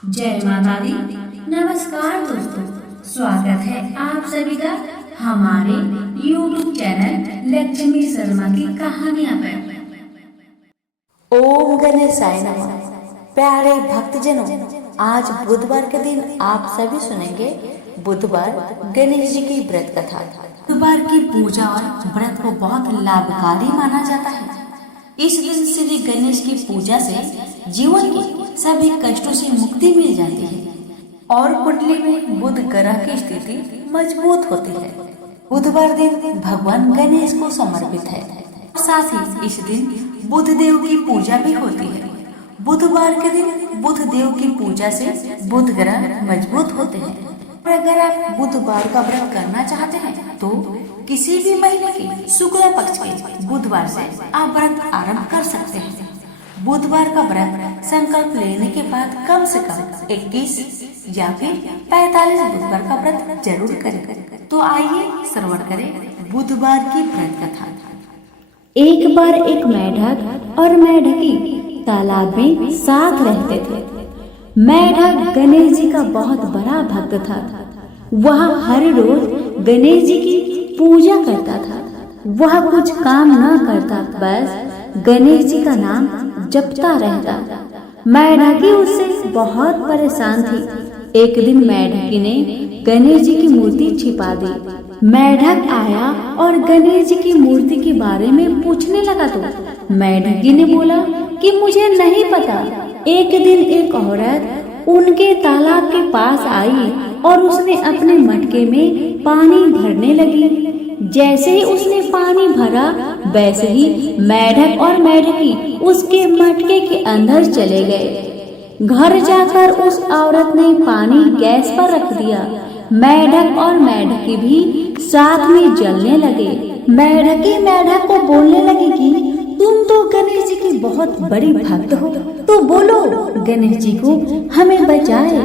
जय माता दी। नमस्कार दोस्तों, स्वागत है आप सभी का हमारे YouTube चैनल लक्ष्मी शर्मा की कहानियां पर। ओम गणेशाय नमः। प्यारे भक्तजनों, आज बुधवार के दिन आप सभी सुनेंगे बुधवार गणेश जी की व्रत कथा। बुधवार की पूजा और व्रत को बहुत लाभकारी माना जाता है। इस दिन श्री गणेश की पूजा से जीवन की सभी कष्टों से मुक्ति मिल जाती है और कुंडली में बुध ग्रह की स्थिति मजबूत होती है। बुधवार दिन भगवान गणेश को समर्पित है। साथ ही इस दिन बुध देव की पूजा भी होती है। बुधवार के दिन बुध देव की पूजा से बुध ग्रह मजबूत होते हैं। और अगर आप बुधवार का व्रत करना चाहते हैं तो किसी भी महीने के शुक्ल पक्ष के बुधवार से आप व्रत आरंभ कर सकते हैं। बुधवार का व्रत संकल्प लेने के बाद कम से कम 21 या फिर 45 बुधवार का व्रत जरूर करें। तो आइए श्रवण करें बुधवार की व्रत कथा। एक बार एक मेढक और मेढकी तालाब में साथ रहते थे। मेढक गणेश जी का बहुत बड़ा भक्त था। वह हर रोज गणेश जी की पूजा करता था। वह कुछ काम न करता, बस गणेश जी का नाम जपता रहता। मेढकी उससे बहुत परेशान थी। एक दिन मेढकी ने गणेश जी की मूर्ति छिपा दी। मेढक आया और गणेश जी की मूर्ति के बारे में पूछने लगा तो मेढकी ने बोला कि मुझे नहीं पता। एक दिन एक औरत उनके तालाब के पास आई और उसने अपने मटके में पानी भरने लगी। जैसे ही उसने पानी भरा वैसे ही मेढक और मेढकी उसके मटके के अंदर चले गए। घर जाकर उस औरत ने पानी गैस पर रख दिया। मेढक और मेढकी भी साथ में जलने लगे। मेढकी मेढक को बोलने लगी कि तुम तो गणेश जी की बहुत बड़ी भक्त हो, तो बोलो गणेश जी को हमें बचाए।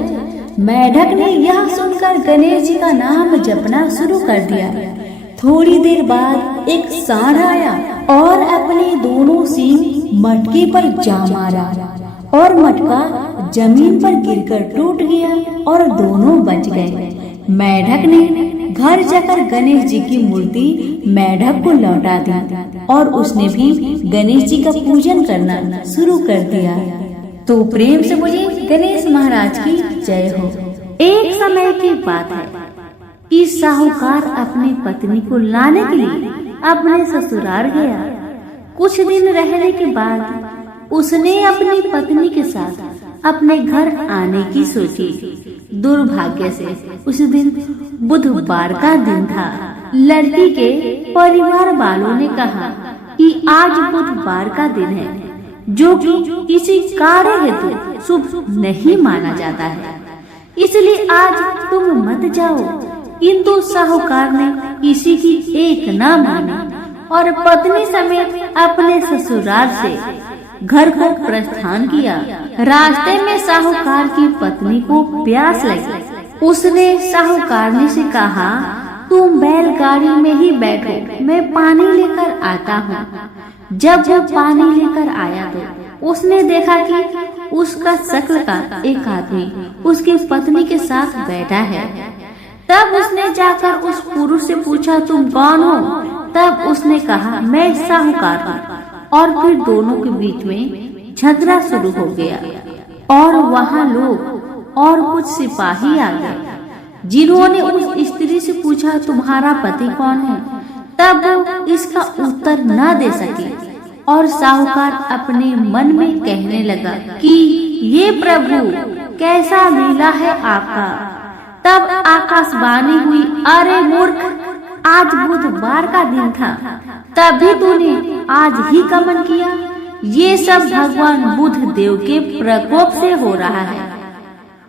मेढक ने यह सुनकर गणेश जी का नाम जपना शुरू कर दिया। थोड़ी देर बाद एक सांड आया और अपने दोनों सींग मटके पर जा मारा और मटका जमीन पर गिरकर टूट गया और दोनों बच गए। मेढक ने घर जाकर गणेश जी की मूर्ति मेढक को लौटा दी और उसने भी गणेश जी का पूजन करना शुरू कर दिया। तो प्रेम से मुझे गणेश महाराज की जय हो। एक समय की बात है कि साहूकार अपनी पत्नी को लाने के लिए अपने ससुराल गया। कुछ दिन रहने के बाद उसने अपनी पत्नी के साथ अपने घर आने की सोची। दुर्भाग्य से उस दिन बुधवार का दिन था। लड़की के परिवार वालों ने कहा कि आज बुधवार का दिन है, जो कि किसी कार्य हेतु शुभ नहीं माना जाता है, इसलिए आज तुम मत जाओ। किंतु साहूकार ने किसी की एक न मानी और पत्नी समेत अपने ससुराल से घर को प्रस्थान किया। रास्ते में साहूकार की पत्नी को प्यास लगी। उसने साहूकारनी से कहा, तुम बैलगाड़ी में ही बैठो, मैं पानी लेकर आता हूँ। जब वो पानी लेकर आया तो उसने देखा कि उसका शक्ल का एक आदमी उसकी पत्नी के साथ बैठा है। तब उसने जाकर उस पुरुष से पूछा, तुम कौन हो? तब उसने कहा, मैं साहूकार हूँ। और फिर दोनों के बीच में झगड़ा शुरू हो गया और वहाँ लोग और कुछ सिपाही आ गए, जिन्होंने उस स्त्री से पूछा, तुम्हारा पति कौन है? तब वो इसका उत्तर न दे सकी और साहूकार अपने मन में कहने लगा कि ये प्रभु कैसा लीला है आपका। तब आकाशवाणी हुई, अरे मूर्ख, आज बुधवार का दिन था, तभी तूने आज ही गमन किया। ये सब भगवान बुध देव के प्रकोप से हो रहा है,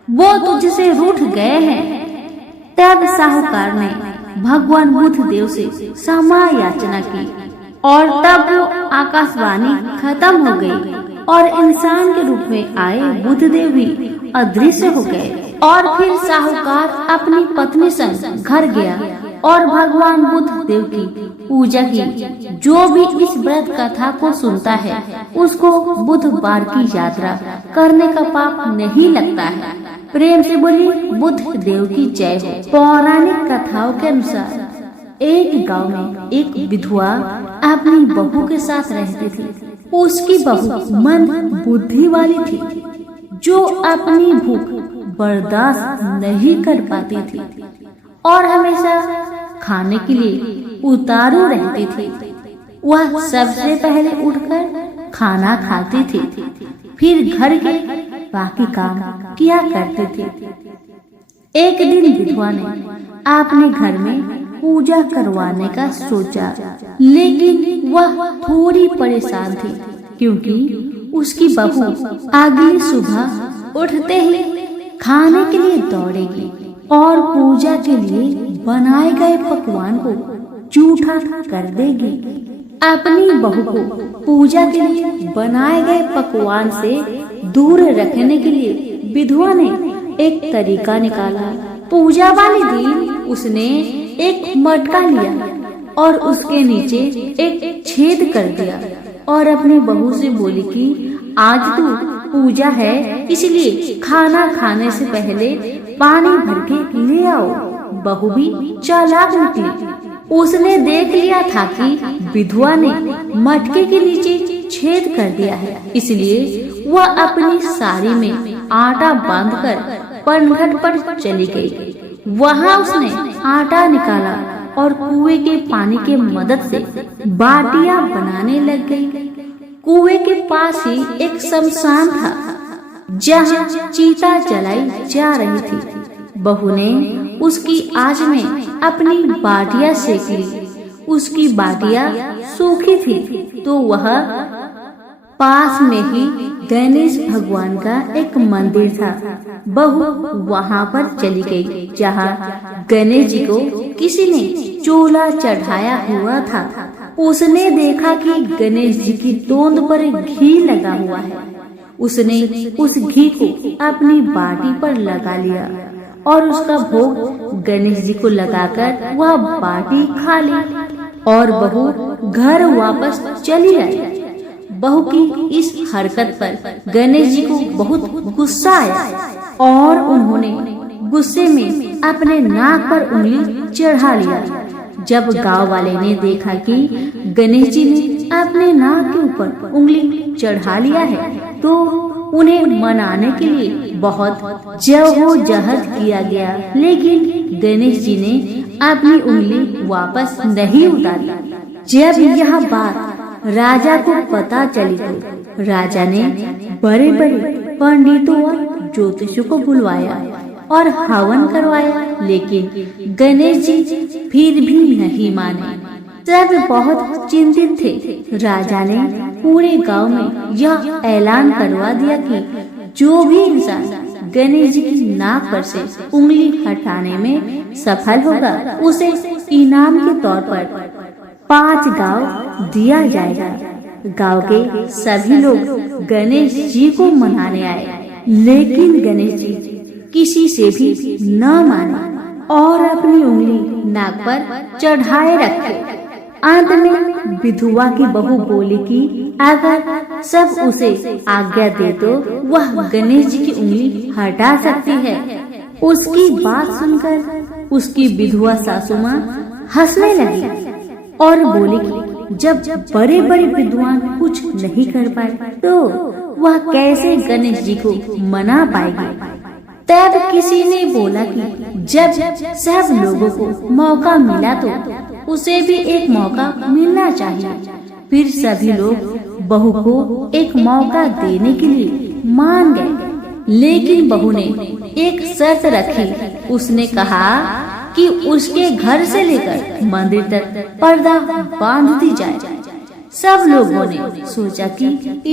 वो तुझसे रूठ गए हैं। तब साहूकार ने भगवान बुध देव से क्षमा याचना की और तब वो आकाशवाणी खत्म हो गई और इंसान के रूप में आए बुध देव भी अदृश्य हो गए। और फिर साहूकार अपनी पत्नी संग घर गया और भगवान बुध देव की पूजा की। जो भी इस व्रत कथा को सुनता है उसको बुधवार की यात्रा करने का पाप नहीं लगता है। प्रेम से बोली, बुद्ध देव की जय हो। पौराणिक कथाओं के अनुसार एक गांव में एक विधवा अपनी बहू के साथ रहती थी। उसकी बहू मंद बुद्धि वाली थी, जो अपनी भूख बर्दाश्त नहीं कर पाती थी और हमेशा खाने के लिए उतारू रहती थी। वह सबसे पहले उठकर खाना खाती थी, फिर घर के बाकी काम किया करती थी। एक दिन विधवा ने अपने घर में पूजा करवाने का सोचा, लेकिन वह थोड़ी परेशान थी क्योंकि उसकी बहू अगली सुबह उठते ही खाने के लिए दौड़ेगी और पूजा के लिए बनाए गए पकवान को जूठा कर देगी। अपनी बहू को पूजा के लिए बनाए गए पकवान से दूर रखने के लिए विधवा ने एक तरीका निकाला। पूजा वाले दिन उसने एक मटका लिया और उसके नीचे एक छेद कर दिया और अपनी बहू से बोली कि आज तो पूजा है, इसलिए खाना खाने से पहले पानी भर के ले आओ। बहू भी चालाक निकली। उसने देख लिया था कि विधवा ने मटके के नीचे छेद कर दिया है, इसलिए वह अपनी साड़ी में आटा बांधकर पनघट पर चली गई। वहां उसने आटा निकाला और कुएं के पानी के मदद से बाटियां बनाने लग गई। कुएं के पास ही एक शमशान था जहां चीता जलाई जा रही थी। बहू ने उसकी आंच में अपनी बाटियां सेक ली। उसकी बाटियां सूखी थी तो वह पास में ही गणेश भगवान का एक मंदिर था। बहू वहां पर चली गई जहां गणेश जी को किसी ने चोला चढ़ाया हुआ था। उसने देखा कि गणेश जी की तोंद पर घी लगा हुआ है। उसने उस घी को अपनी बाटी पर लगा लिया और उसका भोग गणेश जी को लगाकर वह बाटी खा ली और बहू घर वापस चली आई। बहू की इस हरकत पर गणेश जी को बहुत गुस्सा आया और उन्होंने गुस्से में अपने नाक पर उंगली चढ़ा लिया। जब गांव वाले ने देखा कि गणेश जी ने अपने नाक के ऊपर उंगली चढ़ा लिया है तो उन्हें मनाने के लिए बहुत जद्दोजहद किया गया, लेकिन गणेश जी ने अपनी उंगली वापस नहीं उतारी। जब यह बात राजा को पता चली तो राजा ने बड़े बड़े पंडितों और ज्योतिषियों को बुलवाया और हवन करवाया, लेकिन गणेश जी फिर भी नहीं माने। सब बहुत चिंतित थे। राजा ने पूरे गांव में यह ऐलान करवा दिया कि जो भी इंसान गणेश जी की नाक पर से उंगली हटाने में सफल होगा उसे इनाम के तौर पर 5 गांव दिया जाएगा। गांव के सभी लोग गणेश जी को मनाने आए, लेकिन गणेश जी किसी से भी न माने और अपनी उंगली नाक पर चढ़ाए रखे। अंत में विधवा की बहू बोली कि अगर सब उसे आज्ञा दे तो वह गणेश जी की उंगली हटा सकती है। उसकी बात सुनकर उसकी विधवा सासू माँ हंसने लगी और बोली कि जब बड़े बड़े विद्वान कुछ नहीं कर पाए तो वह कैसे गणेश जी को मना पाएगी। तब किसी ने बोला कि जब सब लोगों को मौका मिला तो उसे भी एक मौका मिलना चाहिए। फिर सभी लोग बहू को एक मौका देने के लिए मान गए, लेकिन बहू ने एक शर्त रखी। उसने कहा कि उसके घर से लेकर मंदिर तक पर्दा बांध दी जाए। सब लोगों ने सोचा कि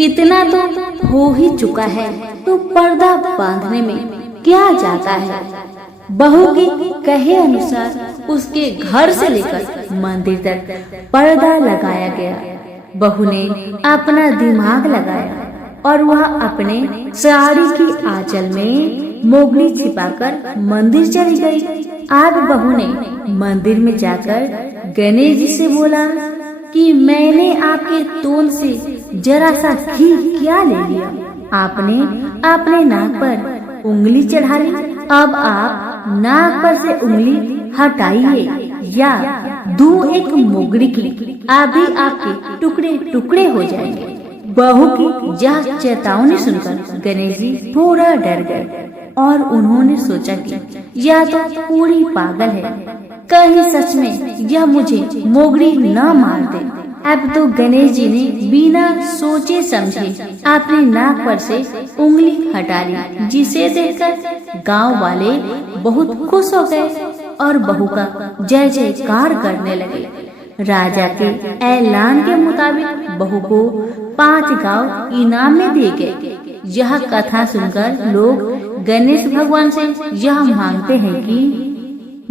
इतना तो हो ही चुका है तो पर्दा बांधने में क्या जाता है। बहू के कहे अनुसार उसके घर से लेकर मंदिर तक पर्दा लगाया गया। बहू ने अपना दिमाग लगाया और वह अपने साड़ी की आंचल में मोगली छिपाकर मंदिर चली गई। अब बहू ने मंदिर में जाकर गणेश जी से बोला कि मैंने आपके तोंद से जरा सा घी क्या ले लिया। आपने अपने नाक पर उंगली चढ़ा ली। अब आप नाक पर से उंगली हटाइए या दूं एक मोगरी की, अभी आपके टुकड़े टुकड़े हो जाएंगे। बहू की यह चेतावनी सुनकर गणेश जी थोड़ा डर गए और उन्होंने सोचा कि यह तो पूरी पागल है, कहीं सच में यह मुझे मोगरी न मार दे। अब तो गणेश जी ने बिना सोचे समझे अपनी नाक पर से उंगली हटा ली, जिसे देखकर गांव वाले बहुत खुश हो गए और बहू का जय जयकार करने लगे। राजा के ऐलान के मुताबिक बहू को 5 गांव इनाम में दिए गए। यह कथा सुनकर लोग गणेश भगवान से यह मांगते हैं कि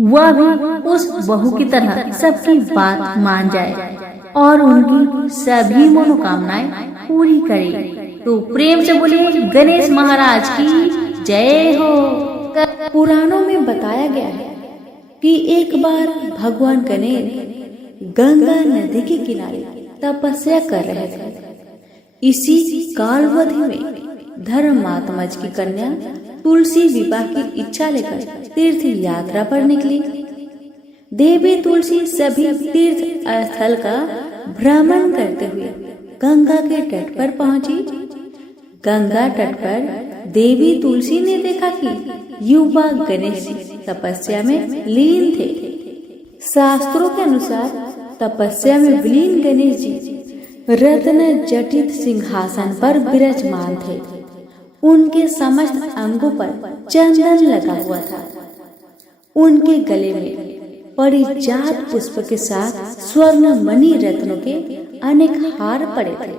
वह भी उस बहू की तरह सबकी बात मान जाए और उनकी सभी मनोकामनाएं पूरी करे। तो प्रेम से बोलिए गणेश महाराज की जय हो। पुराणों में बताया गया है कि एक बार भगवान गणेश गंगा नदी के किनारे तपस्या कर रहे थे। इसी कालवधि में धर्मात्मज की कन्या तुलसी विवाह की इच्छा लेकर तीर्थ यात्रा पर निकली। देवी तुलसी सभी तीर्थ स्थल का भ्रमण करते हुए गंगा के तट पर पहुंची। गंगा तट पर देवी तुलसी ने देखा कि युवा गणेश तपस्या में लीन थे। शास्त्रों के अनुसार तपस्या में विलीन गणेश जी रत्न जटित सिंहासन पर विराजमान थे। उनके समस्त अंगों पर चंदन लगा हुआ था। उनके गले में परिजात पुष्प के साथ स्वर्ण मणि रत्नों के अनेक हार पड़े थे।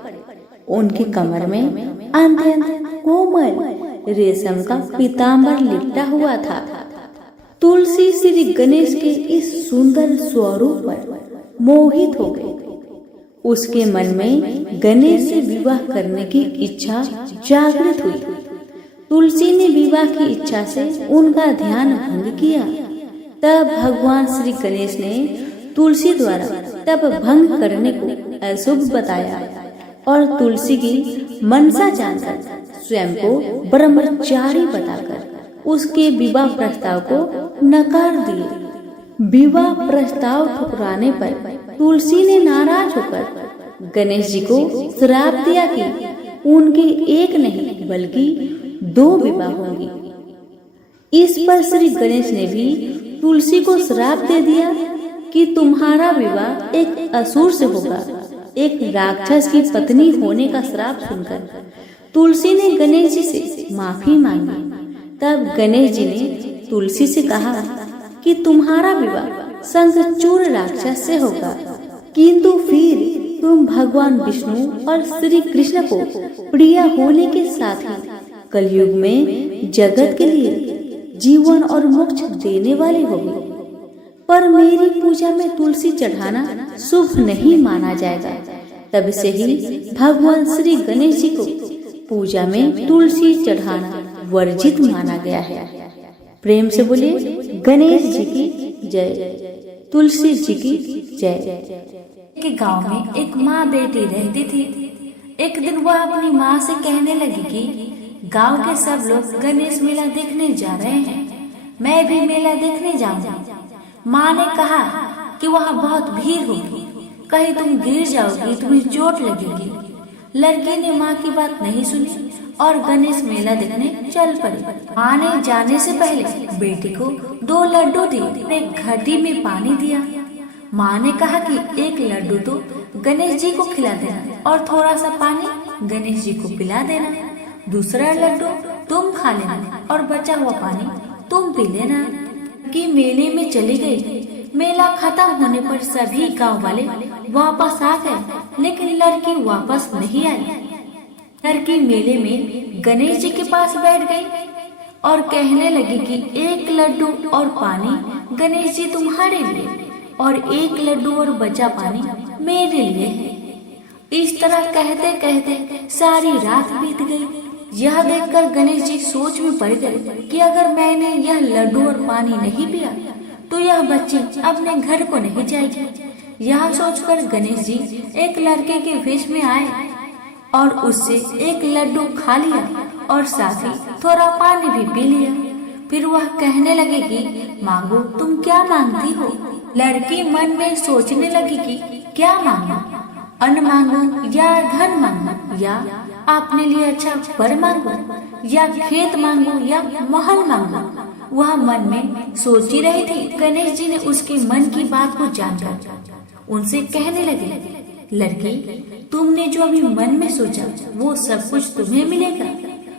उनकी कमर में अत्यंत कोमल रेशम का पीताम्बर लिपटा हुआ था। तुलसी श्री गणेश के इस सुंदर स्वरूप पर मोहित हो गई। उसके मन में गणेश से विवाह करने की इच्छा जागृत हुई। तुलसी ने विवाह की इच्छा से उनका ध्यान भंग किया। तब भगवान श्री गणेश ने तुलसी द्वारा तब भंग करने को अशुभ बताया और तुलसी की मनसा जानकर स्वयं को ब्रह्मचारी बताकर उसके विवाह प्रस्ताव को नकार दिए। विवाह प्रस्ताव ठुकराने पर तुलसी ने नाराज होकर गणेश जी को श्राप दिया कि उनके एक नहीं बल्कि 2 विवाह होंगे। इस पर श्री गणेश ने भी तुलसी को श्राप दे दिया कि तुम्हारा विवाह एक असुर से होगा। एक राक्षस की पत्नी होने का श्राप सुनकर तुलसी ने गणेश जी से माफी मांगी। तब गणेश जी ने तुलसी से कहा कि तुम्हारा विवाह शंखचूड़ राक्षस से होगा, किंतु फिर तुम भगवान विष्णु और श्री कृष्ण को प्रिय होने के साथ ही कलयुग में जगत के लिए जीवन और मोक्ष देने वाली होगी। पर मेरी पूजा में तुलसी चढ़ाना शुभ नहीं माना जाएगा। तब से ही भगवान श्री गणेश जी को पूजा में तुलसी चढ़ाना वर्जित माना गया है। प्रेम से बोलिए गणेश जी की जय, तुलसी जी की जय। के गांव में एक माँ बेटी रहती थी। एक दिन वह अपनी माँ से कहने लगी कि गांव के सब लोग गणेश मेला देखने जा रहे हैं, मैं भी मेला देखने जाऊंगा। माँ ने कहा कि वहाँ बहुत भीड़ होगी, कहीं तुम गिर जाओगी, तुम्हें चोट लगेगी। लड़की ने माँ की बात नहीं सुनी और गणेश मेला देखने चल पड़ी। माँ ने जाने से पहले बेटी को 2 लड्डू दिए, एक घटी में पानी दिया। माँ ने कहा कि एक लड्डू तो गणेश जी को खिला देना और थोड़ा सा पानी गणेश जी को पिला देना। दूसरा लड्डू तुम खा लेना और बचा हुआ पानी तुम पी लेना। कि मेले में चली गई। मेला खत्म होने पर सभी गांव वाले वापस आ गए, लेकिन लड़की वापस नहीं आई। लड़की मेले में गणेश जी के पास बैठ गई और कहने लगी कि एक लड्डू और पानी गणेश जी तुम्हारे लिए और एक लड्डू और बचा पानी मेरे लिए है। इस तरह कहते कहते सारी रात बीत गई। यह देखकर गणेश जी सोच में पड़ गए कि अगर मैंने यह लड्डू और पानी नहीं पिया तो यह बच्ची अपने घर को नहीं जाएगी। यह सोचकर गणेश जी एक लड़के के वेश में आए और उससे एक लड्डू खा लिया और साथ ही थोड़ा पानी भी पी लिया। फिर वह कहने लगे कि मांगो, तुम क्या मांगती हो? लड़की मन में सोचने लगी कि क्या मांगो, अन्न मांगो या धन मांगो, या अपने लिए अच्छा वर मांगो, या खेत मांगो या महल मांगो। वह मन में सोची रही थी। गणेश जी ने उसके मन की बात को जानकर उनसे कहने लगे, लड़की, तुमने जो अभी मन में सोचा वो सब कुछ तुम्हें मिलेगा,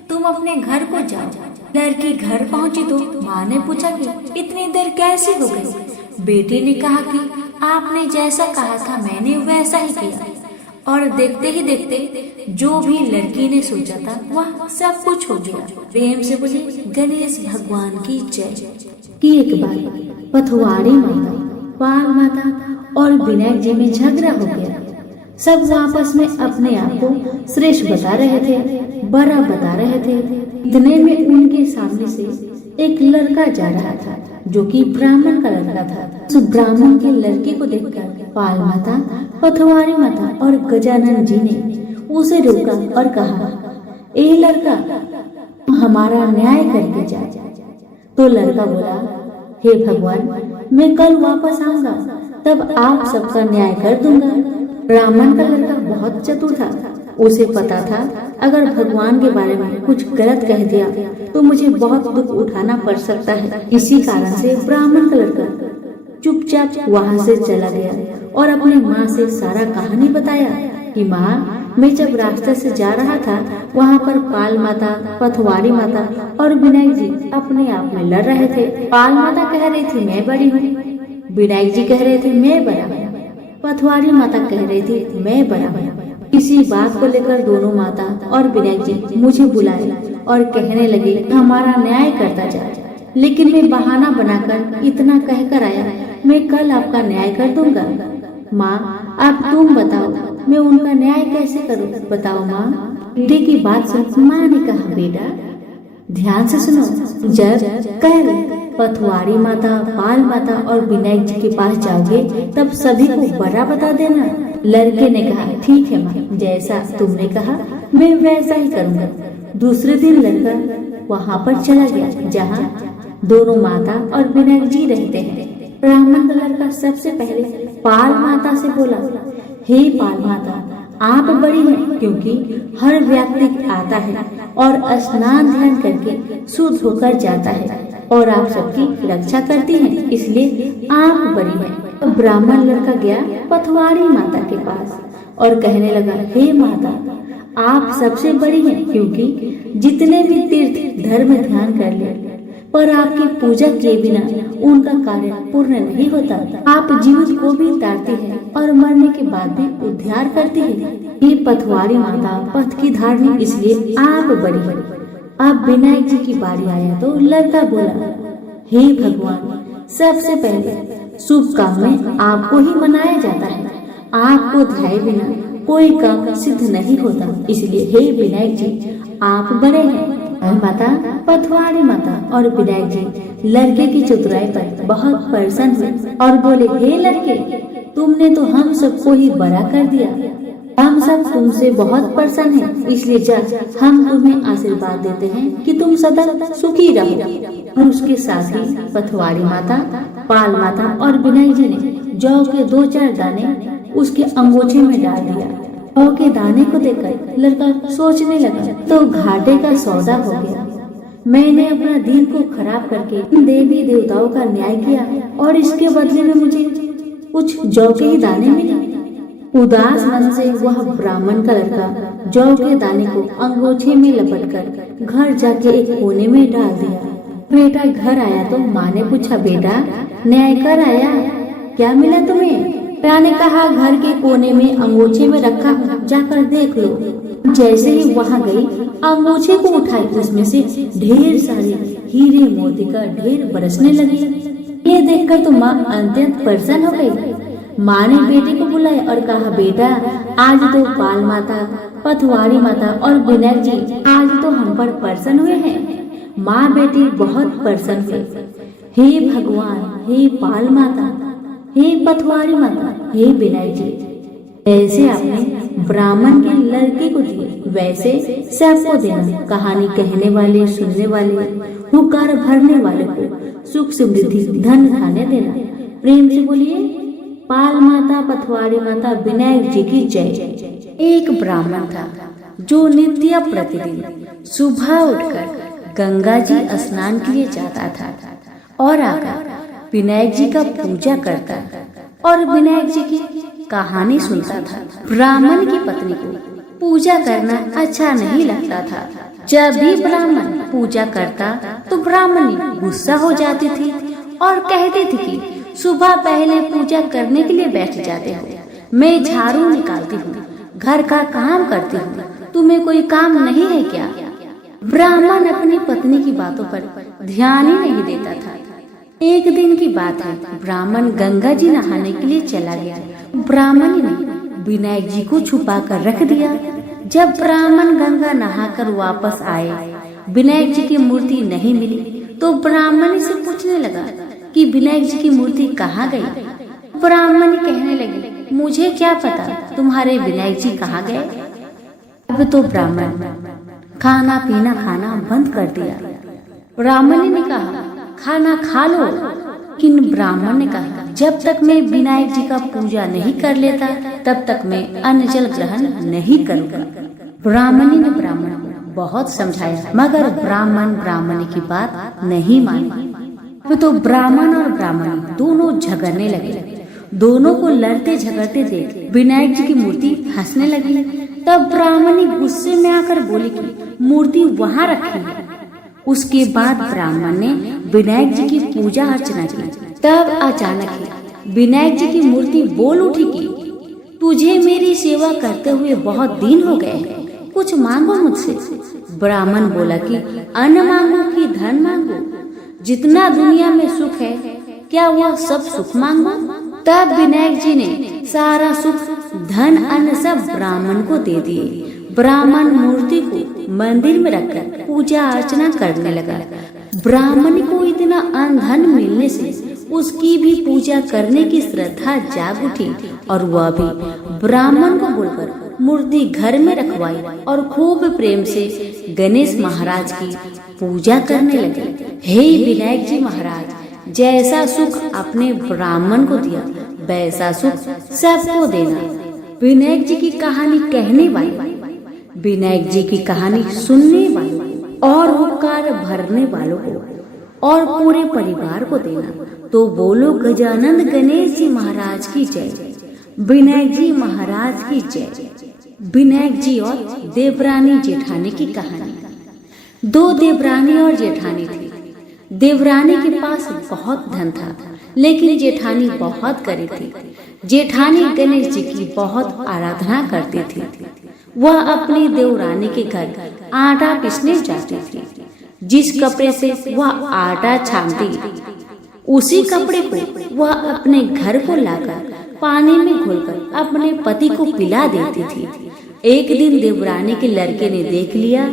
तुम अपने घर को जाओ। लड़की घर पहुंची तो माँ ने पूछा कि इतनी देर कैसे हो गई? बेटी ने कहा कि आपने जैसा कहा था मैंने वैसा ही किया, और देखते ही देखते जो भी लड़की ने सोचा था वह सब कुछ हो गया। प्रेम से बोले गणेश भगवान की जय। कि एक बार पथवारी माता, पाल माता और विनायक जी में झगड़ा हो गया। सब आपस में अपने आप को श्रेष्ठ बता रहे थे, बड़ा बता रहे थे। इतने में उनके सामने से एक लड़का जा रहा था जो कि ब्राह्मण का लड़का था। उस ब्राह्मण के लड़के को देखकर पाल माता, पथवारी माता और गजानन जी ने उसे रोका और कहा, ए लड़का, हमारा न्याय करके जा। तो लड़का बोला, हे भगवान, मैं कल वापस आऊंगा, तब आप सबका न्याय कर दूंगा। ब्राह्मण का लड़का बहुत चतुर था। उसे पता था अगर भगवान के बारे में कुछ गलत कह दिया तो मुझे बहुत दुख उठाना पड़ सकता है। इसी कारण से ब्राह्मण का लड़का चुपचाप वहाँ से चला गया और अपनी माँ से सारा कहानी बताया कि माँ, मैं जब रास्ते से जा रहा था वहाँ पर पाल माता, पथवारी माता और विनायक जी अपने आप में लड़ रहे थे। पाल माता कह रही थी मैं बड़ी हूँ, विनायक जी कह रहे थे मैं बड़ा हूँ, पथवारी माता कह रही थी मैं बड़ा हूँ। इसी बात को लेकर दोनों माता और विनायक जी मुझे बुलाए और कहने लगे हमारा न्याय करता जा। लेकिन मैं बहाना बनाकर इतना कहकर आया, मैं कल आपका न्याय कर दूंगा। माँ, अब तुम बताओ मैं उनका न्याय कैसे करूँ, बताओ माँ। बेटे की बात सुन माँ ने कहा, बेटा ध्यान से सुनो, जब कल पथवारी माता, पाल माता और विनायक जी के पास जाओगे तब सभी को बड़ा बता देना। लड़के ने कहा, ठीक है माँ, जैसा तुमने कहा मैं वैसा ही करूँगा। दूसरे दिन लड़का वहाँ पर चला गया जहाँ दोनों माता और विनायक जी रहते हैं। ब्राह्मण का लड़का सबसे पहले पाल माता से बोला, हे पाल माता, आप बड़ी हैं क्योंकि हर व्यक्ति आता है और स्नान ध्यान करके शुद्ध होकर जाता है और आप सबकी रक्षा करती हैं, इसलिए आप बड़ी हैं। तो ब्राह्मण लड़का गया पथवारी माता के पास और कहने लगा, हे माता, आप सबसे बड़ी हैं क्योंकि जितने भी तीर्थ धर्म ध्यान कर ले पर आपकी पूजा किए बिना उनका कार्य पूर्ण नहीं होता। आप जीवित को भी तारती है और मरने के बाद भी उद्धार करती है। ये पथवारी माता पथ की धारणी, इसलिए आप बड़ी है। अब विनायक जी की बारी आया तो लड़का बोला, हे भगवान, सबसे पहले शुभ काम में आपको ही मनाया जाता है। आपको ध्याए बिना कोई काम सिद्ध नहीं होता, इसलिए हे विनायक जी आप बड़े हैं। माता, पथवारी माता और विनायक जी लड़के की चतुराई पर बहुत प्रसन्न हुए और बोले, हे लड़के, तुमने तो हम सबको ही बड़ा कर दिया। हम सब तुमसे बहुत प्रसन्न हैं, इसलिए जा हम तुम्हें आशीर्वाद देते हैं कि तुम सदा सुखी रहो। और उसके साथ ही पथवारी माता, पाल माता और विनायक जी ने जौ के 2-4 दाने उसके अंगूठे में डाल दिया। जौ के दाने को देखकर लड़का सोचने लगा, तो घाटे का सौदा हो गया। मैंने अपना दिन को खराब करके देवी देवताओं का न्याय किया और इसके बदले में मुझे कुछ जौ के ही दाने मिले। उदास मन से वह ब्राह्मण का लड़का जौ के दाने को अंगूठे में लपटकर घर जाके एक कोने में डाल दिया। बेटा घर आया तो माँ ने पूछा, बेटा न्याय कर आया, क्या मिला तुम्हें? पिता ने कहा, घर के कोने में अंगूठे में रखा, जाकर देख लो। जैसे ही वहाँ गई, अंगूठे को उठाई, उसमें से ढेर सारे हीरे मोती का ढेर बरसने लगे। ये देखकर तो माँ अत्यंत प्रसन्न हो गई। माँ ने बेटे को बुलाया और कहा, बेटा आज तो पाल माता, पथवारी माता और विनायक जी आज तो हम पर प्रसन्न हुए हैं। माँ बेटी बहुत प्रसन्न हुए। हे भगवान, हे पाल माता, हे पथवारी माता, हे विनायक जी, ऐसे आपने ब्राह्मण के लड़के को दिए, वैसे सबको देना। कहानी कहने वाले, सुनने वाले, हुकार भरने वाले को सुख समृद्धि धन खाने देना। प्रेम से बोलिए पाल माता, पथवाड़ी माता, विनायक जी की जय। एक ब्राह्मण था जो नित्य प्रतिदिन सुबह उठकर गंगा जी स्नान के लिए जाता था और आकर विनायक जी का पूजा करता और विनायक जी की कहानी सुनता था। ब्राह्मण की पत्नी को पूजा करना अच्छा नहीं लगता था। जब भी ब्राह्मण पूजा करता तो ब्राह्मणी गुस्सा हो जाती थी और कहती थी कि सुबह पहले पूजा करने के लिए बैठ जाते हो, मैं झाड़ू निकालती हूँ, घर का काम करती हूँ, तुम्हें कोई काम नहीं है क्या? ब्राह्मण अपनी पत्नी की बातों पर ध्यान ही नहीं देता था। एक दिन की बात है, ब्राह्मण गंगा जी नहाने के लिए चला गया। ब्राह्मण ने विनायक जी को छुपा कर रख दिया। जब ब्राह्मण गंगा नहाकर वापस आए, विनायक जी की मूर्ति नहीं मिली तो ब्राह्मण से पूछने लगा कि विनायक जी की मूर्ति कहाँ गई? ब्राह्मण कहने लगी, मुझे क्या पता तुम्हारे विनायक जी कहाँ गए। अब तो ब्राह्मण खाना पीना खाना बंद कर दिया। ब्राह्मण ने कहा खाना खा लो, लेकिन ब्राह्मण ने कहा जब तक मैं विनायक जी का पूजा नहीं कर लेता तब तक मैं अन्न जल ग्रहण नहीं करूँगा। ब्राह्मणी ने ब्राह्मण को बहुत समझाया मगर ब्राह्मण की बात नहीं मानी। तो ब्राह्मण और ब्राह्मणी दोनों झगड़ने लगे। दोनों को लड़ते झगड़ते देख विनायक जी की मूर्ति हंसने लगी। तब ब्राह्मणी गुस्से में आकर बोली कि मूर्ति वहाँ रखी है। उसके बाद ब्राह्मण ने विनायक जी की पूजा अर्चना की। तब अचानक ही विनायक जी की मूर्ति बोल उठी कि तुझे मेरी सेवा करते हुए बहुत दिन हो गए हैं, कुछ मांगो मुझसे। ब्राह्मण बोला कि अन्न मांगो कि धन मांगो, जितना दुनिया में सुख है क्या वह सब सुख मांगो? तब विनायक जी ने सारा सुख, धन, अन्न सब ब्राह्मण को दे दिए। ब्राह्मण मूर्ति को मंदिर में रखकर पूजा अर्चना करने लगा। ब्राह्मण को इतना अन्न धन मिलने से उसकी भी पूजा करने की श्रद्धा जाग उठी और वह भी ब्राह्मण को बोलकर मूर्ति घर में रखवाई और खूब प्रेम से गणेश महाराज की पूजा करने लगे। हे विनायक जी महाराज, जैसा सुख अपने ब्राह्मण को दिया वैसा सुख सबको देना। विनायक जी की कहानी कहने वाले, विनायक जी की कहानी सुनने वालों और हुक्कार भरने वालों को और पूरे परिवार को देना। तो बोलो गजानंद गणेश जी महाराज की जय, विनायक जी महाराज की जय। विनायक जी और देवरानी जेठानी की कहानी। दो देवरानी और जेठानी थी। देवरानी के पास बहुत धन था लेकिन जेठानी बहुत गरीब थी। जेठानी गणेश जी की बहुत आराधना करती थी। वह अपनी देवरानी के घर आटा पीसने जाती थी। जिस कपड़े से वह आटा छानती उसी कपड़े को वह अपने घर को लाकर पानी में घोलकर अपने पति को पिला देती थी। एक दिन देवरानी के लड़के ने देख लिया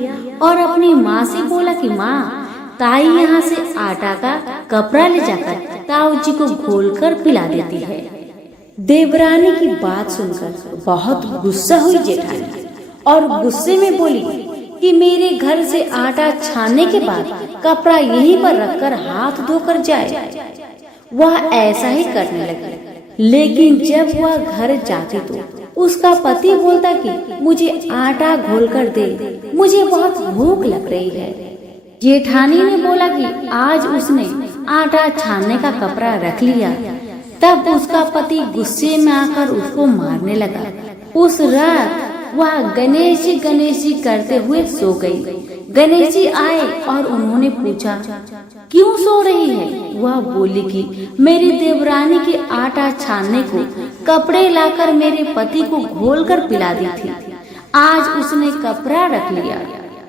और अपनी माँ से बोला कि माँ, ताई यहाँ से आटा का कपड़ा ले जाकर ताऊ जी को घोलकर पिला देती है। देवरानी की बात सुनकर बहुत गुस्सा हुई जेठानी और गुस्से में बोली कि मेरे घर से आटा छानने के बाद कपड़ा यहीं पर रखकर हाथ धोकर जाए। वह ऐसा ही करने लगी। लेकिन जब वह घर जाती तो उसका पति बोलता कि मुझे आटा घोलकर दे, मुझे बहुत भूख लग रही है। जेठानी ने बोला कि आज उसने आटा छानने का कपड़ा रख लिया। तब उसका पति गुस्से में आकर उसको मारने लगा। उस रात वह गणेश जी करते हुए सो गई। गणेश जी आए और उन्होंने पूछा क्यों सो रही है? वह बोली कि मेरी देवरानी के आटा छानने को कपड़े लाकर मेरे पति को घोलकर पिला दी थी। आज उसने कपड़ा रख लिया,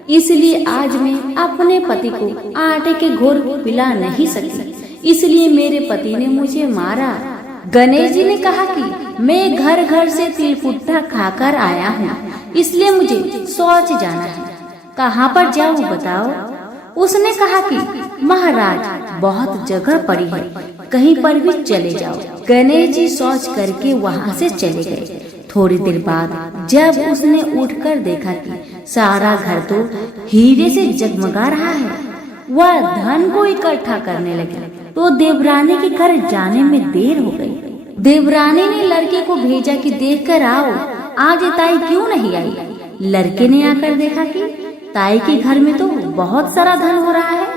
इसलिए आज मैं अपने पति को आटे के घोल पिला नहीं सकी, इसलिए मेरे पति ने मुझे मारा। गणेश जी ने कहा कि मैं घर घर से तिलकुट्टा खाकर आया हूँ, इसलिए मुझे शौच जाना है। कहाँ पर जाऊँ बताओ? उसने कहा कि महाराज बहुत जगह पड़ी है, कहीं पर भी चले जाओ। गणेश जी शौच करके वहाँ से चले गए। थोड़ी देर बाद जब उसने उठकर देखा कि सारा घर तो हीरे से जगमगा रहा है, वह धन को इकट्ठा करने लगी। तो देवरानी के घर जाने में देर हो गई। देवरानी ने लड़के को भेजा कि देखकर आओ, आज ताई क्यों नहीं आई। लड़के ने आकर देखा कि ताई के घर में तो बहुत सारा धन हो रहा है।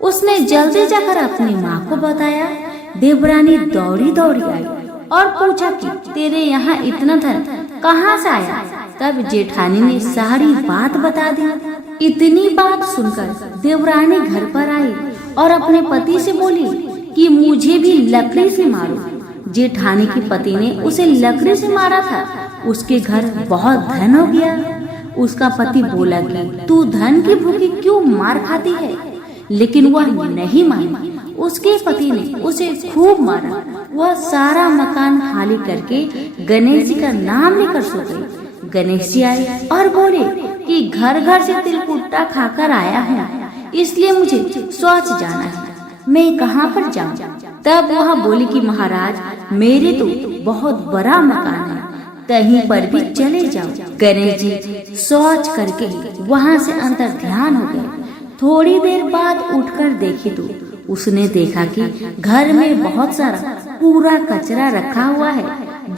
उसने जल्दी जाकर अपनी माँ को बताया। देवरानी दौड़ी दौड़ी आई और पूछा कि तेरे यहाँ इतना धन कहाँ से आया। तब जेठानी ने सारी बात बता दी। इतनी बात सुनकर देवरानी घर पर आई और अपने पति से बोली कि मुझे भी लकड़ी से मारो। जेठानी के पति ने उसे लकड़ी से मारा था। उसके घर बहुत धन हो गया। उसका पति बोला कि तू धन की भूखी क्यों मार खाती है, लेकिन वह नहीं मानी। उसके पति ने उसे खूब मारा। वह सारा मकान खाली करके गणेश जी का नाम लेकर सो गई। गणेश जी आए और बोले कि घर घर से तिलकुट्टा खाकर आया हूँ, इसलिए मुझे शौच जाना है, मैं कहाँ पर जाऊँ। तब वह बोली कि महाराज, मेरे तो बहुत बड़ा मकान है, कहीं पर भी चले जाओ। गणेश जी शौच करके वहाँ से अंतर ध्यान हो गए। थोड़ी देर बाद उठकर देखी तो उसने देखा कि घर में बहुत सारा पूरा कचरा रखा हुआ है।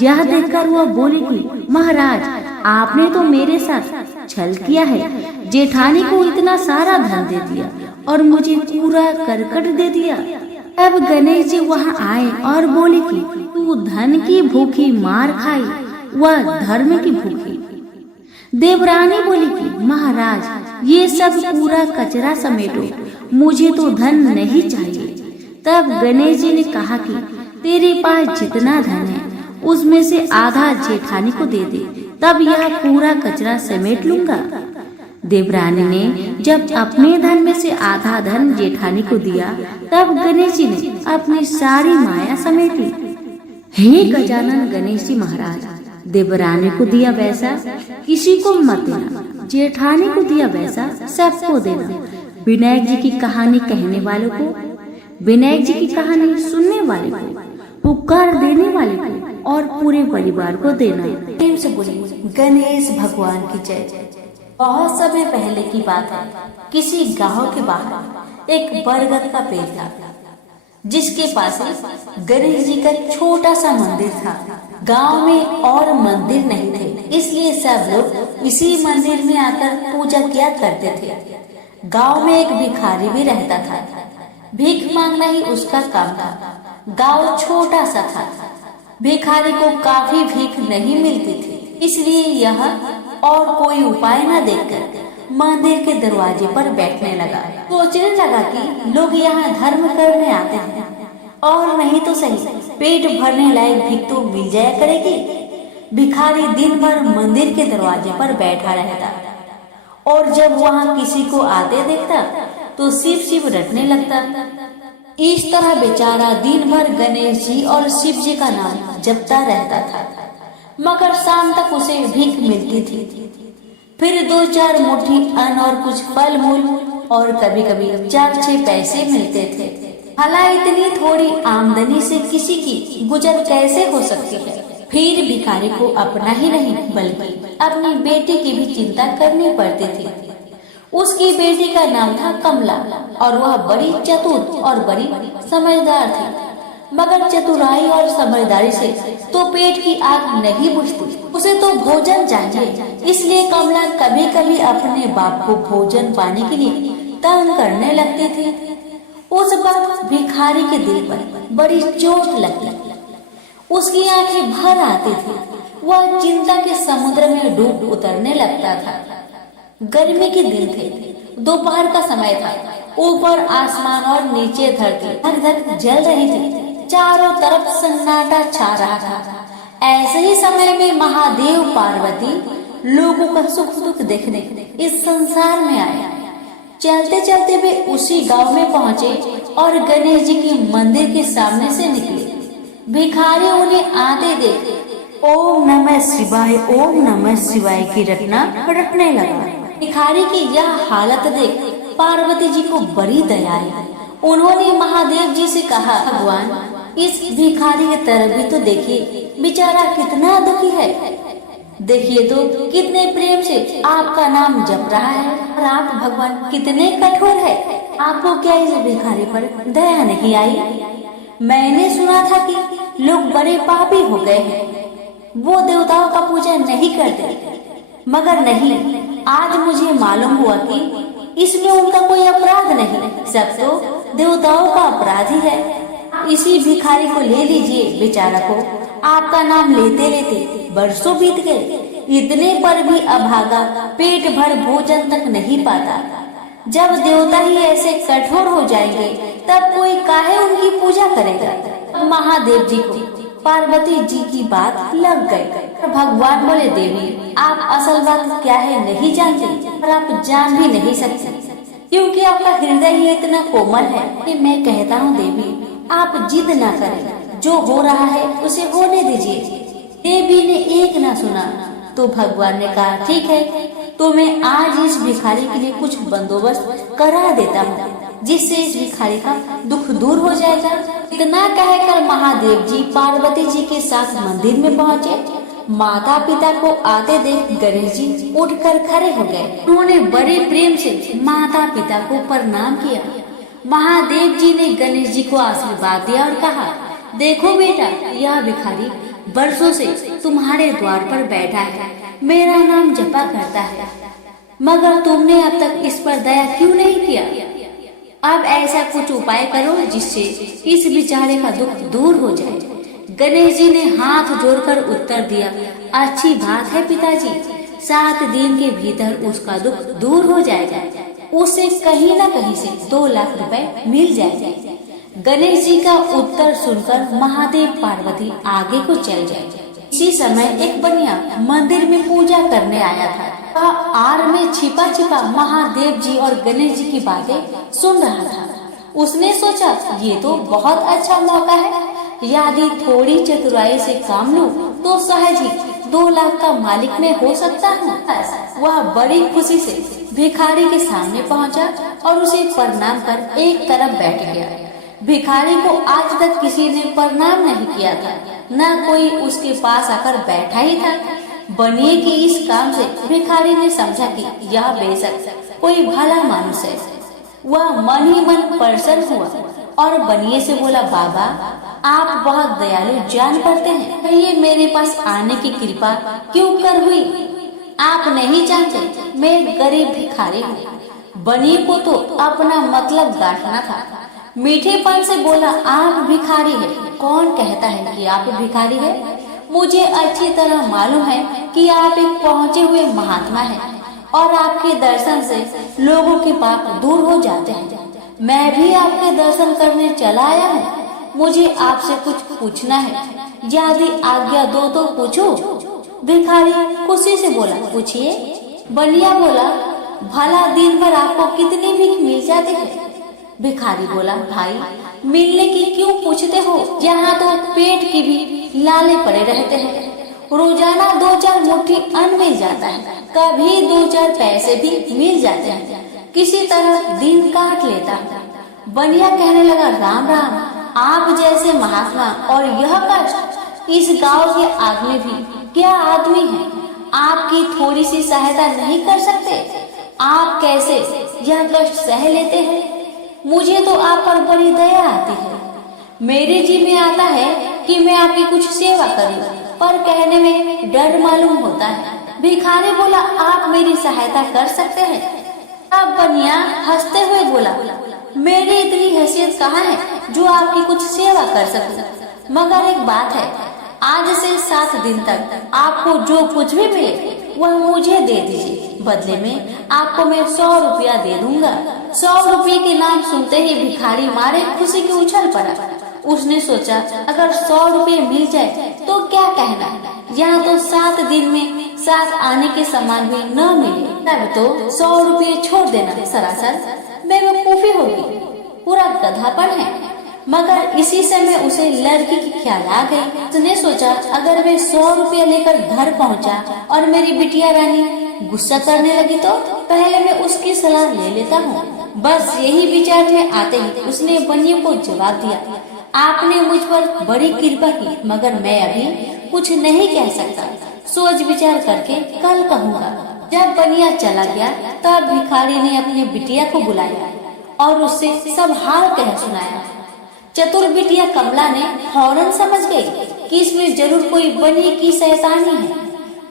यह देखकर वह बोली कि महाराज, आपने तो मेरे साथ छल किया है। जेठानी को इतना सारा धन दे दिया और मुझे पूरा करकट दे दिया। अब गणेश जी वहाँ आए और बोले कि तू धन की भूखी मार खाई, वह धर्म की भूखी। देवरानी बोली कि महाराज, ये सब पूरा कचरा समेटो, मुझे तो धन नहीं चाहिए। तब गणेश जी ने कहा कि तेरे पास जितना धन है उसमें से आधा जेठानी को दे दे, तब यह पूरा कचरा समेट लूंगा। देवरानी ने जब अपने धन में से आधा धन जेठानी को दिया, तब गणेश जी ने अपनी सारी माया समेटी। हे गजानन गणेश जी महाराज, देवरानी को दिया वैसा किसी को मत देना, जेठानी को दिया वैसा सबको देना। विनायक जी की कहानी कहने वालों को, विनायक जी की कहानी सुनने वाले को, पुकार देने वाले को और पूरे परिवार को देना। प्रेम से बोली गणेश भगवान की जय। बहुत समय पहले की बात है। किसी गांव के बाहर एक बरगद का पेड़ था, जिसके पास गणेश जी का छोटा सा मंदिर था। गांव में और मंदिर नहीं थे, इसलिए सब लोग इसी मंदिर में आकर पूजा किया करते थे। गांव में एक भिखारी भी रहता था। भीख मांगना ही उसका काम था। गांव छोटा सा था। भिखारी को काफी भीख नहीं मिलती थी, इसलिए यह और कोई उपाय न देखकर मंदिर के दरवाजे पर बैठने लगा। सोचने लगा कि लोग यहाँ धर्म करने आते हैं और नहीं तो सही पेट भरने लायक भीख तो मिल जाया करेगी। भिखारी दिन भर मंदिर के दरवाजे पर बैठा रहता और जब वहाँ किसी को आते देखता तो शिव शिव रटने लगता। इस तरह बेचारा दिन भर गणेश जी और शिव जी का नाम जपता रहता था, मगर शाम तक उसे भीख मिलती थी। फिर 2-4 मुट्ठी अन्न और कुछ फल मूल और कभी कभी 4-6 पैसे मिलते थे। भला इतनी थोड़ी आमदनी से किसी की गुजर कैसे हो सकती है। फिर भिखारी को अपना ही नहीं बल्कि अपनी बेटी की भी चिंता करनी पड़ती थी। उसकी बेटी का नाम था कमला और वह बड़ी चतुर और बड़ी समझदार थी, मगर चतुराई और समझदारी से तो पेट की आग नहीं बुझती, उसे तो भोजन चाहिए। इसलिए कमला कभी कभी अपने बाप को भोजन पाने के लिए तंग करने लगती थी। उस वक्त भिखारी के दिल पर बड़ी चोट लगती, उसकी आंखें भर आती थी। वह चिंता के समुद्र में डूब उतरने लगता था। गर्मी के दिन थे, दोपहर का समय था। ऊपर आसमान और नीचे धरती धक धक जल रही थी। चारों तरफ सन्नाटा छा रहा था। ऐसे ही समय में महादेव पार्वती लोगों का सुख दुख देखने इस संसार में आए। चलते चलते वे उसी गांव में पहुंचे और गणेश जी के मंदिर के सामने से निकले। भिखारी उन्हें आते देख ओम नमः शिवाय, ओम नमः शिवाय की रटने लगा। भिखारी की यह हालत देख पार्वती जी को बड़ी दया आई। उन्होंने महादेव जी से कहा, भगवान इस भिखारी की तरफ भी तो देखिए, बेचारा कितना दुखी है। देखिए तो कितने प्रेम से आपका नाम जप रहा है, और आप भगवान कितने कठोर है। आपको क्या इस भिखारी पर दया नहीं आई? मैंने सुना था कि लोग बड़े पापी हो गए हैं, वो देवताओं का पूजा नहीं करते, मगर नहीं, आज मुझे मालूम हुआ कि इसमें उनका कोई अपराध नहीं, सब तो देवताओं का अपराध ही है। इसी भिखारी को ले लीजिए, बेचारा को आपका नाम लेते लेते बरसों बीत गए, इतने पर भी अभागा पेट भर भोजन तक नहीं पाता। जब देवता ही ऐसे कठोर हो जाएंगे, तब कोई काहे उनकी पूजा करेगा। महादेव जी को पार्वती जी की बात लग गई। भगवान बोले, देवी आप असल बात क्या है नहीं जानती, और आप जान भी नहीं सकती, क्योंकि आपका हृदय ही इतना कोमल है कि मैं कहता हूँ देवी, आप जिद ना करें, जो हो रहा है उसे होने दीजिए। देवी ने एक ना सुना तो भगवान ने कहा, ठीक है, तो मैं आज इस भिखारी के लिए कुछ बंदोबस्त करा देता हूँ, जिससे इस भिखारी का दुख दूर हो जाएगा। इतना कहकर महादेव जी पार्वती जी के साथ मंदिर में पहुँचे। माता पिता को आते देख गणेश जी उठकर खड़े हो गए। उन्होंने बड़े प्रेम से माता पिता को प्रणाम किया। महादेव जी ने गणेश जी को आशीर्वाद दिया और कहा, देखो बेटा, यह भिखारी बरसों से तुम्हारे द्वार पर बैठा है, मेरा नाम जपा करता है, मगर तुमने अब तक इस पर दया क्यों नहीं किया? अब ऐसा कुछ उपाय करो जिससे इस बेचारे का दुख दूर हो जाए। गणेश जी ने हाथ जोड़कर उत्तर दिया, अच्छी बात है पिताजी, 7 दिन के भीतर उसका दुख दूर हो जाएगा, उसे कहीं न कहीं से 2 लाख रुपए मिल जाएंगे। गणेश जी का उत्तर सुनकर महादेव पार्वती आगे को चल गए। इसी समय एक बनिया मंदिर में पूजा करने आया था। वह आड़ में छिपा छिपा महादेव जी और गणेश जी की बातें सुन रहा था। उसने सोचा, ये तो बहुत अच्छा मौका है, यदि थोड़ी चतुराई से काम लूं तो सहज ही 2 लाख का मालिक में हो सकता हूँ। वह बड़ी खुशी से भिखारी के सामने पहुँचा और उसे प्रणाम कर एक तरफ बैठ गया। भिखारी को आज तक किसी ने प्रणाम नहीं किया था, न कोई उसके पास आकर बैठा ही था। बनिए के इस काम से भिखारी ने समझा कि यह बेशक कोई भला मानुष है। वह मन ही मन प्रसन्न हुआ और बनिए से बोला, बाबा आप बहुत दयालु जान पड़ते हैं, ये मेरे पास आने की कृपा क्यों कर हुई? आप नहीं जानते मैं गरीब भिखारी हूँ। बनिए को तो अपना मतलब गांठना था। मीठेपन से बोला, आप भिखारी है? कौन कहता है कि आप भिखारी है? मुझे अच्छी तरह मालूम है कि आप एक पहुँचे हुए महात्मा हैं और आपके दर्शन से लोगों के पाप दूर हो जाते हैं। मैं भी आपके दर्शन करने चला आया हूँ। मुझे आपसे कुछ पूछना है, यदि आज्ञा दो तो पूछो। भिखारी खुशी से बोला, पूछिए। बनिया बोला, भला दिन भर आपको कितनी भीख मिल जाती है? भिखारी बोला, भाई मिलने की क्यों पूछते हो, यहाँ तो पेट की भी लाले पड़े रहते हैं। रोजाना 2-4 मुट्ठी अन्न मिल जाता है, कभी 2-4 पैसे भी मिल जाते हैं, किसी तरह दिन काट लेता हूँ। बनिया कहने लगा, राम राम, आप जैसे महात्मा और यह कष्ट, इस गांव के आदमी भी क्या आदमी है? आपकी थोड़ी सी सहायता नहीं कर सकते? आप कैसे यह कष्ट सह लेते हैं? मुझे तो आप पर बड़ी दया आती है। मेरे जी में आता है कि मैं आपकी कुछ सेवा करूं, पर कहने में डर मालूम होता है। भिखारी बोला, आप मेरी सहायता कर सकते हैं? अब बनिया हंसते हुए बोला, मेरी इतनी हैसियत कहाँ है जो आपकी कुछ सेवा कर सकूं, मगर एक बात है, आज से 7 दिन तक आपको जो कुछ भी मिले वह मुझे दे दीजिए, बदले में आपको मैं 100 रुपया दे दूंगा। 100 रुपये के नाम सुनते ही भिखारी मारे खुशी के उछल पड़ा। उसने सोचा, अगर 100 रुपये मिल जाए तो क्या कहना, यहाँ तो 7 दिन में 7 आने के सामान भी न मिले, तब तो 100 रुपये छोड़ देना सरासर बेवकूफी होगी, पूरा गधापन है। मगर इसी समय उसे लड़की की ख्याल आ गई। उसने सोचा, अगर मैं 100 रुपया लेकर घर पहुंचा और मेरी बिटिया रानी गुस्सा करने लगी तो पहले मैं उसकी सलाह ले लेता हूँ। बस यही विचार में आते ही उसने बनिए को जवाब दिया, आपने मुझ पर बड़ी कृपा की, मगर मैं अभी कुछ नहीं कह सकता। सोच विचार करके कल कहूँगा। जब बनिया चला गया तब भिखारी ने अपनी बिटिया को बुलाया और उससे सब हाल कह सुनाया। चतुर बिटिया कमला ने फौरन समझ गई कि इसमें जरूर कोई बनिए की शैतानी है।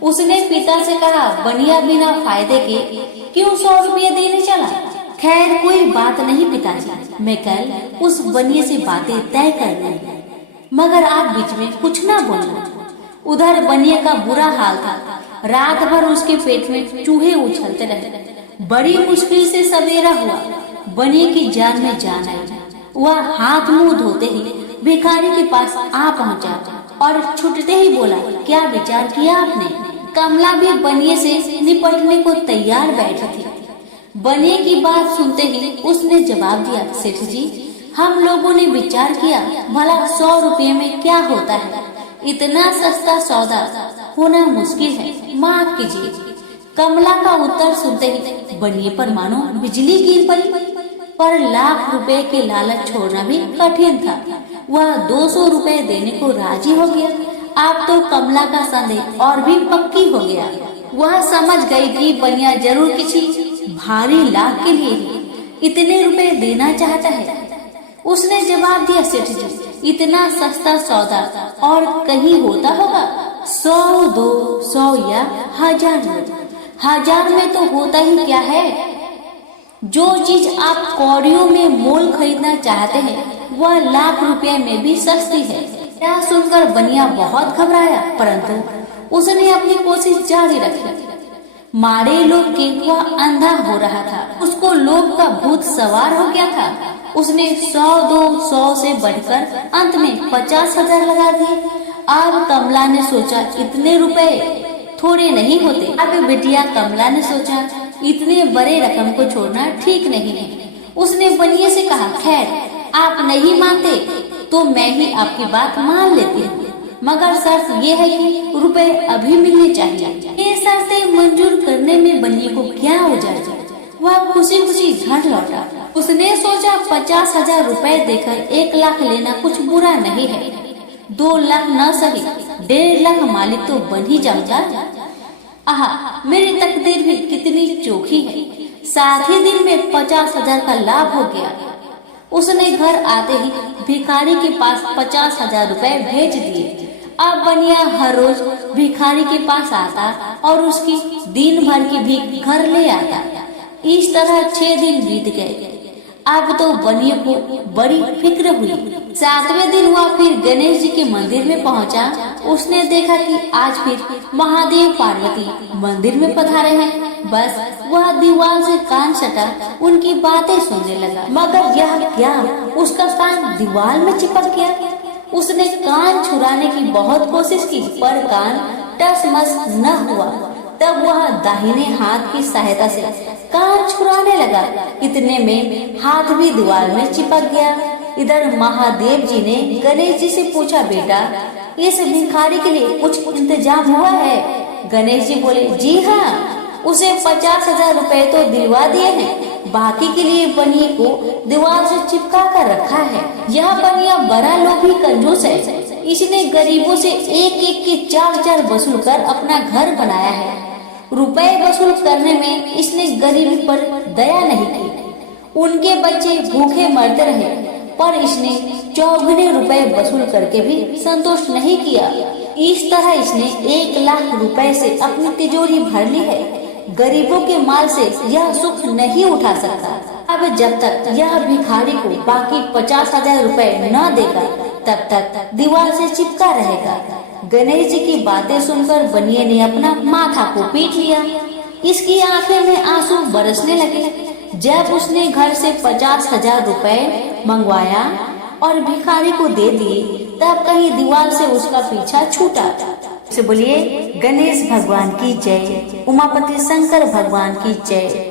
उसने पिता से कहा, बनिया बिना फायदे के क्यों 100 रुपये देने चला? खैर कोई बात नहीं पिताजी, मैं कल उस बनिए से बातें तय कर लूंगी, मगर आप बीच में कुछ ना बोलना। उधर बनिए का बुरा हाल था। रात भर उसके पेट में चूहे उछलते रहे। बड़ी मुश्किल से सवेरा हुआ। बनिए की जान में जान आई। वह हाथ मुंह धोते ही भिखारी के पास आ पहुंचा और छुटते ही बोला, क्या विचार किया आपने? कमला भी बनिए से निपटने को तैयार बैठी थी। बनिए की बात सुनते ही उसने जवाब दिया, सेठ जी, हम लोगों ने विचार किया, भला 100 रुपये में क्या होता है? इतना सस्ता सौदा होना मुश्किल है, माफ कीजिए। कमला का उत्तर सुनते ही बनिए पर मानो बिजली गिर पड़ी। पर लाख रुपए के लालच छोड़ना भी कठिन था। वह 200 रुपए देने को राजी हो गया। अब तो कमला का संदेह और भी पक्की हो गया। वह समझ गई कि बनिया जरूर किसी भारी लाभ के लिए इतने रुपए देना चाहता है। उसने जवाब दिया, सेठ जी, इतना सस्ता सौदा और कहीं होता होगा? 100, 200 या 1000? 1000 में तो होता ही क्या है? जो चीज आप कौड़ियों में मोल खरीदना चाहते हैं वह लाख रुपए में भी सस्ती है। यह सुनकर बनिया बहुत घबराया, परंतु उसने अपनी कोशिश जारी रखी। मारे लोग के वह अंधा हो रहा था। उसको लोभ का भूत सवार हो गया था। उसने 100, 200 से बढ़कर अंत में 50,000 लगा दिए। अब कमला ने सोचा, इतने रुपए थोड़े नहीं होते। अब बिटिया कमला ने सोचा, इतने बड़े रकम को छोड़ना ठीक नहीं है। उसने बनिए से कहा, खैर आप नहीं मानते तो मैं ही आपकी बात मान लेती हूँ, मगर शर्त ये है कि रुपए अभी मिलने चाहिए। ये शर्तें मंजूर करने में बनिए को क्या हो जाएगा। वह खुशी खुशी घर लौटा। उसने सोचा 50,000 रुपए देकर 1 लाख लेना कुछ बुरा नहीं है। 2 लाख न सही 1.5 लाख मालिक तो बन ही जाऊंगा। आहा, मेरी तकदीर भी कितनी चोखी है। साथ ही दिन में 50,000 का लाभ हो गया। उसने घर आते ही भिखारी के पास 50,000 रुपए भेज दिए। अब बनिया हर रोज भिखारी के पास आता और उसकी दिन भर की भीख घर ले आता। इस तरह 6 दिन बीत गए। अब तो बनिए को बड़ी फिक्र हुई। 7वें दिन वह फिर गणेश जी के मंदिर में पहुंचा। उसने देखा कि आज फिर महादेव पार्वती मंदिर में पधारे हैं। बस वह दीवार से कान सटा उनकी बातें सुनने लगा, मगर यह क्या, उसका कान दीवार में चिपक गया। उसने कान छुड़ाने की बहुत कोशिश की, पर कान टसमस न हुआ। तब वह दाहिने हाथ की सहायता से कान छुड़ाने लगा। इतने में हाथ भी दीवार में चिपक गया। इधर महादेव जी ने गणेश जी से पूछा, बेटा इस भिखारी के लिए कुछ इंतजाम हुआ है? गणेश जी बोले, जी हाँ, उसे 50,000 रुपए तो दिलवा दिए हैं, बाकी के लिए बनिए को दीवार से चिपका कर रखा है। यह बनिया बड़ा लोभी कंजूस है। इसने गरीबों से एक एक के 4 वसूल कर अपना घर बनाया है। रुपए वसूल करने में इसने गरीबी पर दया नहीं की। उनके बच्चे भूखे मरते रहे, पर इसने 4 रुपए वसूल करके भी संतोष नहीं किया। इस तरह इसने 1 लाख रुपए से अपनी तिजोरी भर ली है। गरीबों के माल से यह सुख नहीं उठा सकता। अब जब तक यह भिखारी को बाकी 50,000 रुपए न देगा तब तक दीवार से चिपका रहेगा। गणेश जी की बातें सुनकर बनिए ने अपना माथा को पीट लिया। इसकी आंखें में आंसू बरसने लगे। जब उसने घर से 50,000 रुपए मंगवाया और भिखारी को दे दिए, तब कहीं दीवार से उसका पीछा छूटा। से बोलिए गणेश भगवान की जय, उमापति शंकर भगवान की जय।